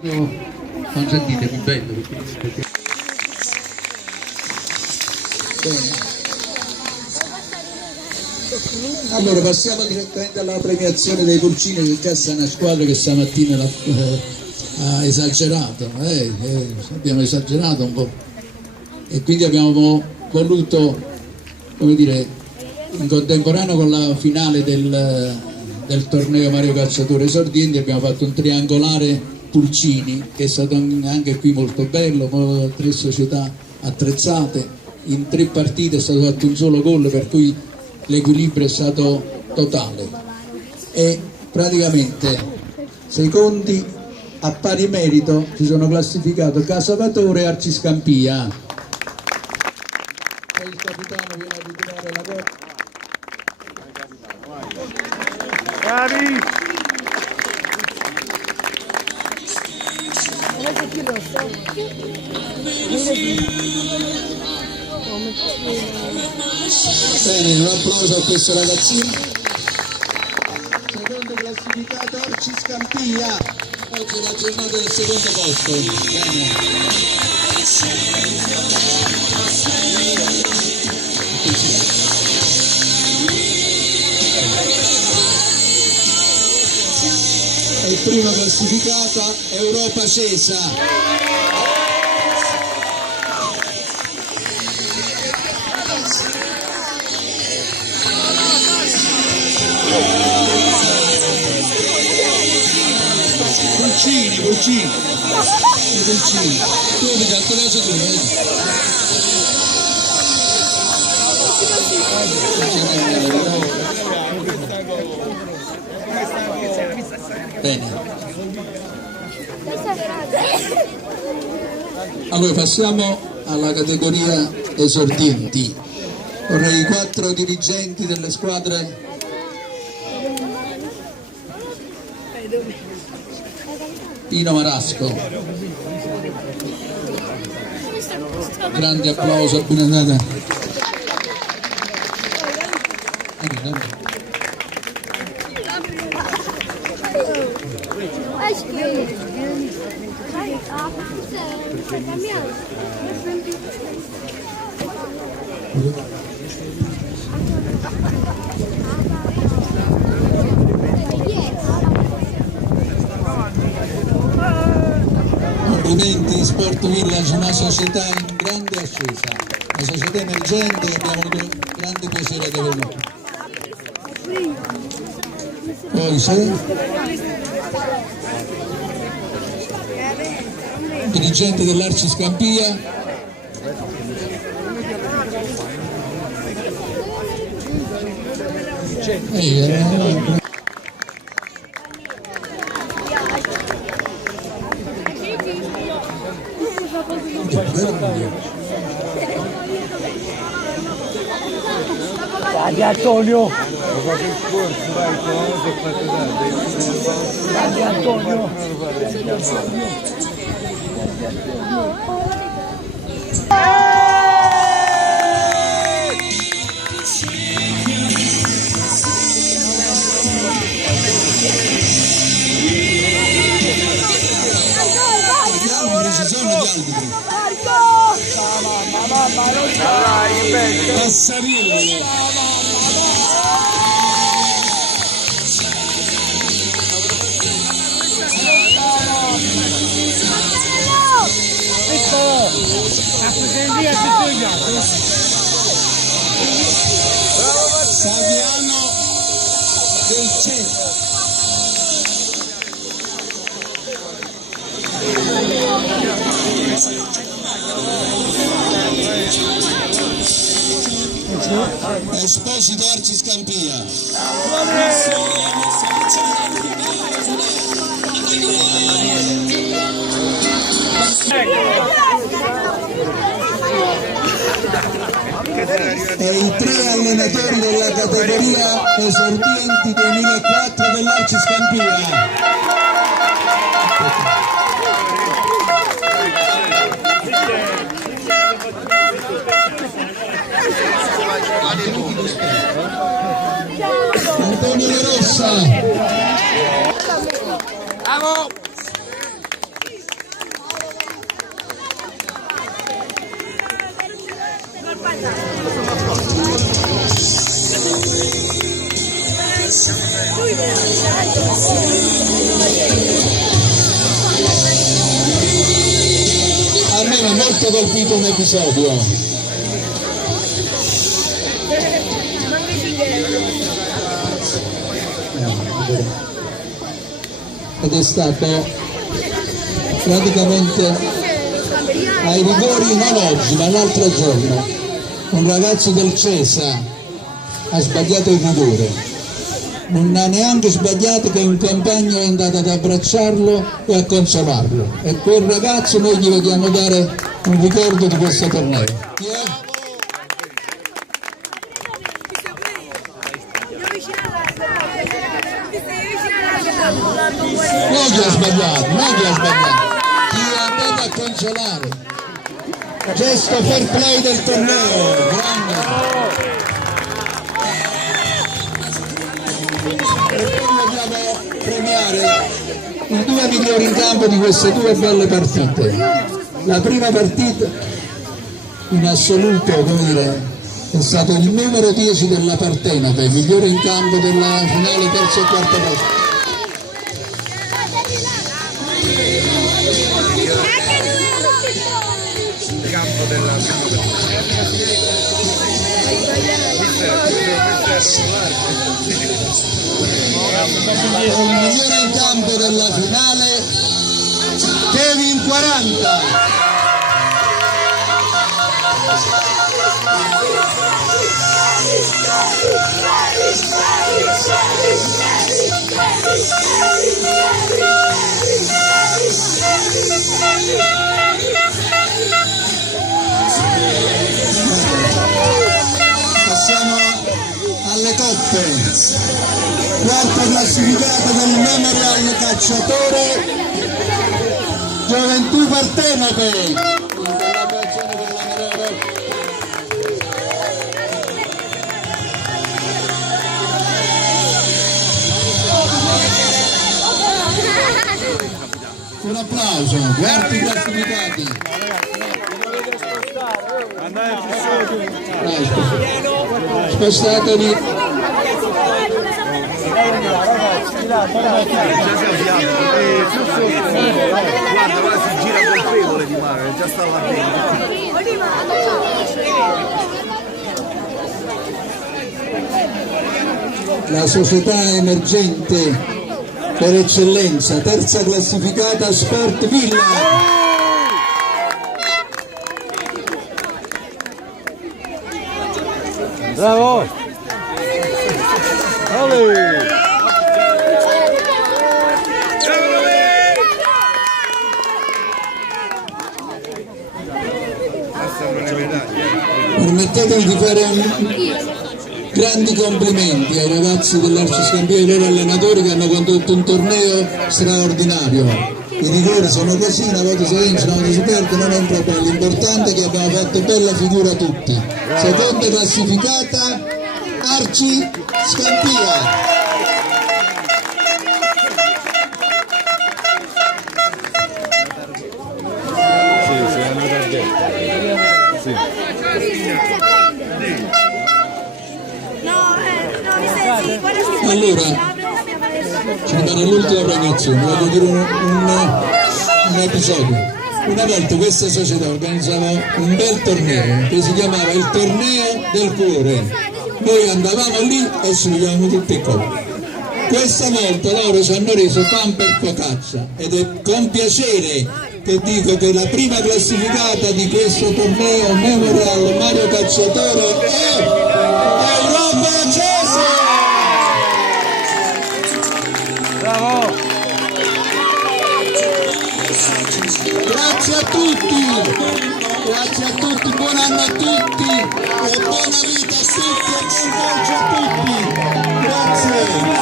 Consentitemi, bello perché... Bene. Allora passiamo direttamente alla premiazione dei pulcini, che questa è una squadra che stamattina ha esagerato, abbiamo esagerato un po' e quindi abbiamo voluto, come dire, in contemporanea con la finale del torneo Mario Calciatore Esordienti abbiamo fatto un triangolare pulcini che è stato anche qui molto bello, 3 società attrezzate, in 3 partite è stato fatto un solo gol, per cui l'equilibrio è stato totale e praticamente secondi a pari merito si sono classificato Casavatore e Arciscampia. Poi il capitano viene a ritirare la coppa. Bene, un applauso a questo ragazzino. Secondo classificato Arciscampia. Oggi è la giornata del secondo posto. Bene. E il primo classificato Europa Cesa. Pulcini. Tu mi dai cosa tu, Bene. Allora passiamo alla categoria esordienti. Vorrei 4 dirigenti delle squadre. Pino Marasco, grande applauso a Pino Marasco. Complimenti, Sport Village, una società in grande ascesa, una società emergente che abbiamo avuto grande piacere di averlo. Poi c'è dirigente dell'Arciscampia, Dai Antonio! Dai Antonio! Passarillo. Saviano del Centro. Esposito Arciscampia. E i 3 allenatori della categoria esordienti 2004 dell'Arciscampia. Antonio De Rossa. Bravo! molto colpito un episodio. Ed è stato praticamente ai rigori non oggi ma l'altro giorno un ragazzo del Cesa ha sbagliato il rigore, non ha neanche sbagliato che un compagno è andato ad abbracciarlo e a consolarlo, e quel ragazzo noi gli vogliamo dare un ricordo di questo torneo. Chi è? Non chi ha sbagliato, chi è andato a consolare. Gesto fair play del torneo, grande. E poi vogliamo premiare i due migliori in campo di queste due belle partite. La prima partita in assoluto, come dire, è stato il numero 10 della Partenopea, il migliore in campo della finale terzo e quarto posto. Campo della prima Il migliore in campo della finale, Kevin 40. Passiamo alle coppe. Quarta classificata del Memorial Cacciatore, Gioventù Partenope. Un applauso, quarti classificati. Spostatevi. guarda, ora si gira colpevole di mare, già sta là dentro. La società emergente per eccellenza, terza classificata Sport Villa. Bravo! Olè! Permettetemi di fare grandi complimenti ai ragazzi dell'Arciscampione e ai loro allenatori che hanno condotto un torneo straordinario. I rigori sono così, una volta si vince, una volta si perde, non è un problema, l'importante è che abbiamo fatto bella figura tutti. Seconda classificata, Arci Scampia. Allora, ci rimane l'ultima premiazione, voglio dire un episodio. Una volta questa società organizzava un bel torneo che si chiamava il torneo del cuore. Noi andavamo lì e ci vediamo tutti i colpi. Questa volta loro ci hanno reso pan per focaccia ed è con piacere che dico che la prima classificata di questo torneo Memorial Mario Cacciatore è Europa Cese! Bravo! Grazie a tutti, buon anno a tutti e buona vita a tutti e buon calcio a tutti! Grazie!